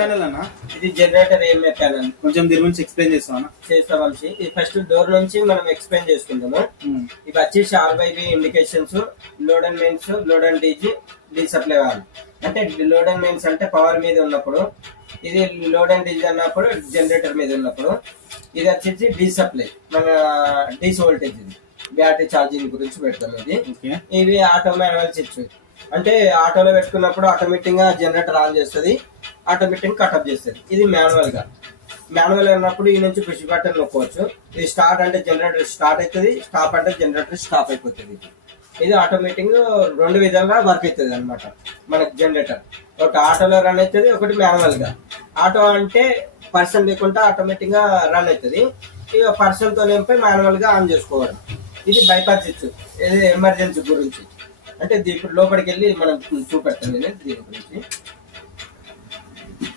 Panel అన్న, ఇది generator AMA panel. కొంచెం దీని గురించి ఎక్స్ప్లెయిన్ చేస్తాం. ఇది ఫస్ట్ డోర్ నుంచి మనం ఎక్స్ప్లెయిన్ చేసుకుందాము. ఇవి వచ్చేసి RYB indications, load and mains, load and D supply valve. అంటే లోడ్ అండ్ మెయిన్స్ అంటే పవర్ మీద ఉన్నప్పుడు, ఇది లోడ్ అండ్ డీజీ అన్నప్పుడు జనరేటర్ మీద ఉన్నప్పుడు, ఇది వచ్చేసి డీ సప్లై మన డీసీ వోల్టేజ్. ఇది బ్యాటరీ ఛార్జింగ్ గురించి పెడతాం. ఇవి ఆటో మాన్యువల్ స్విచ్. అంటే ఆటోలో పెట్టుకున్నప్పుడు ఆటోమేటిక్ గా జనరేటర్ ఆన్ చేస్తుంది, ఆటోమేటిక్ కట్అప్ చేస్తుంది. ఇది మాన్యువల్ అన్నప్పుడు ఈ నుంచి పుష్ బటన్ నొక్కవచ్చు. ఇది స్టార్ట్ అంటే జనరేటర్ స్టార్ట్ అవుతుంది, స్టాప్ అంటే జనరేటర్ స్టాప్ అయిపోతుంది. ఇది ఆటోమేటిక్ రెండు విధాలుగా వర్క్ అవుతుంది అనమాట మనకి జనరేటర్. ఒకటి ఆటోలో రన్ అవుతుంది, ఒకటి మాన్యువల్ గా. ఆటో అంటే పర్సన్ లేకుండా ఆటోమేటిక్ గా రన్ అవుతుంది. ఇక పర్సన్ తో నింపి మాన్యువల్ గా ఆన్ చేసుకోవడం. ఇది బైపాస్ స్విచ్. ఇది ఎమర్జెన్సీ గురించి. అంటే ఇప్పుడు లోపలికి వెళ్ళి మనం చూపెడతాం దీని గురించి.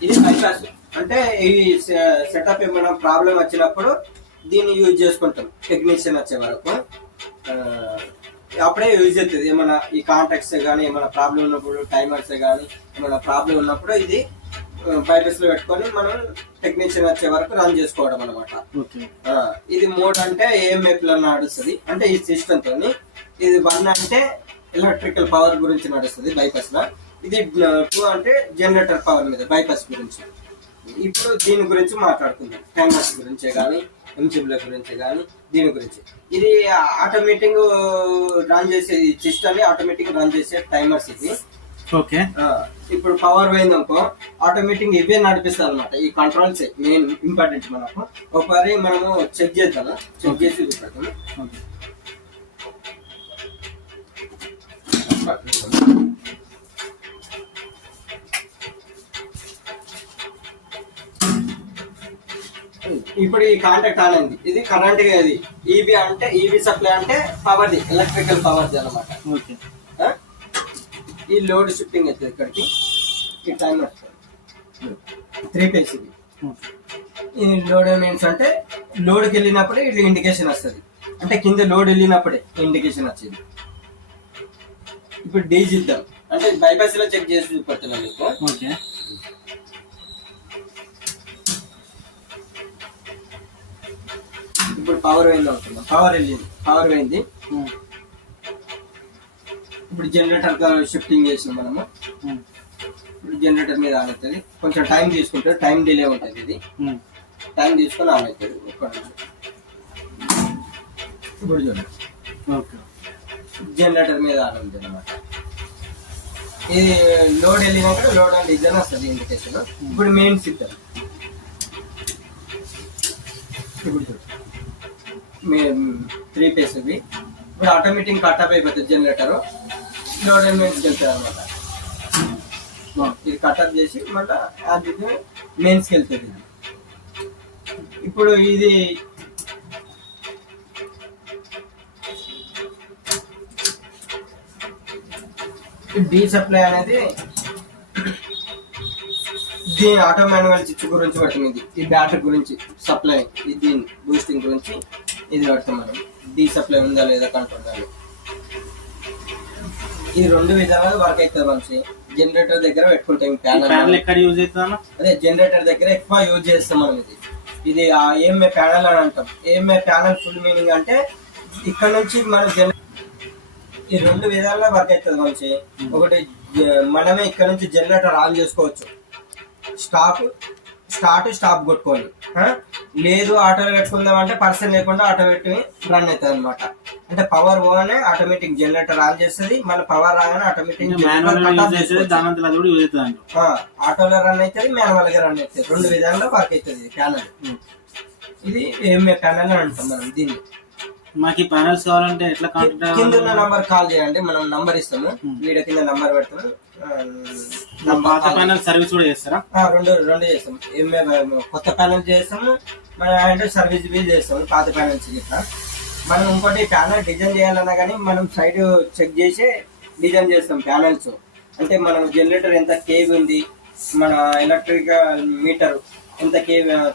ఇది బైపాస్ అంటే ఈ సెటప్ ఏమైనా ప్రాబ్లం వచ్చినప్పుడు దీన్ని యూజ్ చేసుకుంటాం. టెక్నీషియన్ వచ్చే వరకు అప్పుడే యూజ్ అవుతుంది. ఏమైనా ఈ కాంటాక్ట్స్ కానీ ఏమైనా ప్రాబ్లం ఉన్నప్పుడు, టైమర్స్ కానీ ఏమైనా ప్రాబ్లం ఉన్నప్పుడు ఇది బైపాస్ లో పెట్టుకొని మనం టెక్నీషియన్ వచ్చే వరకు రన్ చేసుకోవడం అనమాట. ఇది మోడ్ అంటే ఏఎంఎఫ్ లో నడుస్తుంది. అంటే ఈ సిస్టమ్ తోని. ఇది 1 అంటే ఎలక్ట్రికల్ పవర్ గురించి నడుస్తుంది బైపాస్ లో. ఇది 2 అంటే జనరేటర్ పవర్ మీద బైపాస్ గురించి. ఇప్పుడు దీని గురించి మాట్లాడుకుందాం. టైమర్స్ గురించే కానీ, ఎంసీబీల గురించి కానీ, దీని గురించి. ఇది ఆటోమేటిక్ రన్ చేసే సిస్టమ్ ని ఆటోమేటిక్ రన్ చేసే టైమర్స్ ఇది. ఓకే. ఇప్పుడు పవర్ పోయింది అనుకో ఆటోమేటిక్ ఇవే నడిపిస్తుంది అనమాట. ఈ కంట్రోల్స్ మెయిన్ ఇంపార్టెంట్ మనకు. ఒకసారి మనము చెక్ చేద్దాము. చెక్ చేసి చూపెడతాము. ఇప్పుడు ఈ కాంటాక్ట్ ఆన్ అయింది. ఇది కరెంట్ గా. ఇది ఈబీ అంటే ఈబీ సప్లై అంటే పవర్ది, ఎలక్ట్రికల్ పవర్ది అనమాట. ఈ లోడ్ షిఫ్టింగ్ అవుతుంది ఇక్కడికి. ఈ టైమర్ 3 ఫేజ్. ఈ లోడ్ మీన్స్ అంటే లోడ్కి వెళ్ళినప్పుడే ఇట్లా ఇండికేషన్ వస్తుంది. అంటే కింద లోడ్ వెళ్ళినప్పుడే ఇండికేషన్ వచ్చేది. ఇప్పుడు డీజీ ఇద్దాం. అంటే బైపాస్ లో చెక్ చేసి చూపెడుతున్నాను మీకు. ఇప్పుడు పవర్ పోయింది అనుకుందాం. పవర్ పోయింది. ఇప్పుడు జనరేటర్ షిఫ్టింగ్ చేసినాం మనము. ఇప్పుడు జనరేటర్ మీద ఆన్ అవుతుంది. కొంచెం టైం తీసుకుంటే టైం డిలే ఉంటుంది. ఇది టైం తీసుకొని ఆన్ అవుతుంది. ఇప్పుడు చూడండి జనరేటర్ మీద ఆన్ అవుతుంది అనమాట. ఇది లోడ్ వెళ్ళినప్పుడు లోడ్ అండ్ డిజైన్ వస్తుంది ఇండికేషన్. ఇప్పుడు మెయిన్ సిస్టమ్. ఇప్పుడు 3 ఫేజ్ ఇవి. ఇప్పుడు ఆటోమేటిక్ కట్అప్ అయిపోతుంది జనరేటర్. లోడ్ అండ్ మెయిన్స్ వెళ్తుంది అనమాట. ఇది కట్అప్ చేసి మళ్ళీ అది మెయిన్స్కి వెళ్తుంది. ఇప్పుడు ఇది డీ సప్లై అనేది దీని ఆటో మాన్యువల్ స్విచ్ గురించి పట్టింది. ఈ బ్యాటరీ గురించి సప్లై, దీని బూస్టింగ్ గురించి ఇది పడతాం మనం. డీ సప్లై ఉందా లేదా కంట్రోల్ కానీ. ఈ 2 విధాలుగా వర్క్ అవుతుంది. మంచి జనరేటర్ దగ్గర పెట్టుకుంటాం. ప్యానల్ ఎక్కడ యూజ్ అవుతుందా? అదే జనరేటర్ దగ్గర ఎక్కువ యూజ్ చేస్తాం మనం. ఇది ఏఎంఏ ప్యానల్ అని అంటాం. ఏఎంఏ ప్యానల్ ఫుల్ మీనింగ్ అంటే ఇక్కడ నుంచి మన ఈ 2 విధాలుగా వర్క్ అవుతుంది మంచి. ఒకటి మనమే ఇక్కడ నుంచి జనరేటర్ ఆన్ చేసుకోవచ్చు. స్టాప్ కొట్టుకోవాలి. లేదు ఆటోలో పెట్టుకుందాం అంటే పర్సన్ లేకుండా ఆటో పెట్టి రన్ అవుతుంది అనమాట. అంటే పవర్ పోగానే ఆటోమేటిక్ జనరేటర్ ఆన్ చేస్తుంది. మన పవర్ రాగానే ఆటోమేటిక్ ఆటోలో రన్ అవుతుంది, మాన్యువల్ గా రన్ అవుతుంది. 2 విధాలుగా వర్క్ అవుతుంది ప్యానల్. ఇది ఏఎంఏ ప్యానల్ అని అంటాం మనం దీన్ని. మాకు ఈ ప్యానల్స్ కావాలంటే ఎట్లా కాంటాక్ట్? కింద ఉన్న నంబర్ కాల్ చేయండి. మనం నంబర్ ఇస్తాము. వీడియో కింద నంబర్ పెడతాము. పాత ప్యానల్ సర్వీస్ కూడా చేస్తారా? రెండు చేస్తాం. కొత్త ప్యానల్ చేస్తాము, అంటే సర్వీస్ బిల్ చేస్తాము. పాత ప్యానల్స్ గిట్లా మనం ఇంకోటి ప్యానల్ డిజైన్ చేయాలన్నా కానీ మనం సైడ్ చెక్ చేసి డిజైన్ చేస్తాం ప్యానల్స్. అంటే మనం జనరేటర్ ఎంత కేవీ ఉంది, మన ఎలక్ట్రికల్ మీటర్ ఎంత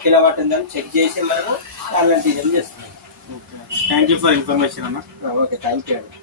కిలోవాట్ ఉందని చెక్ చేసి మనము ప్యానల్ డిజైన్ చేస్తాం. థ్యాంక్ యూ ఫర్ ఇన్ఫర్మేషన్ అన్న. ఓకే, థ్యాంక్ యూ అండి.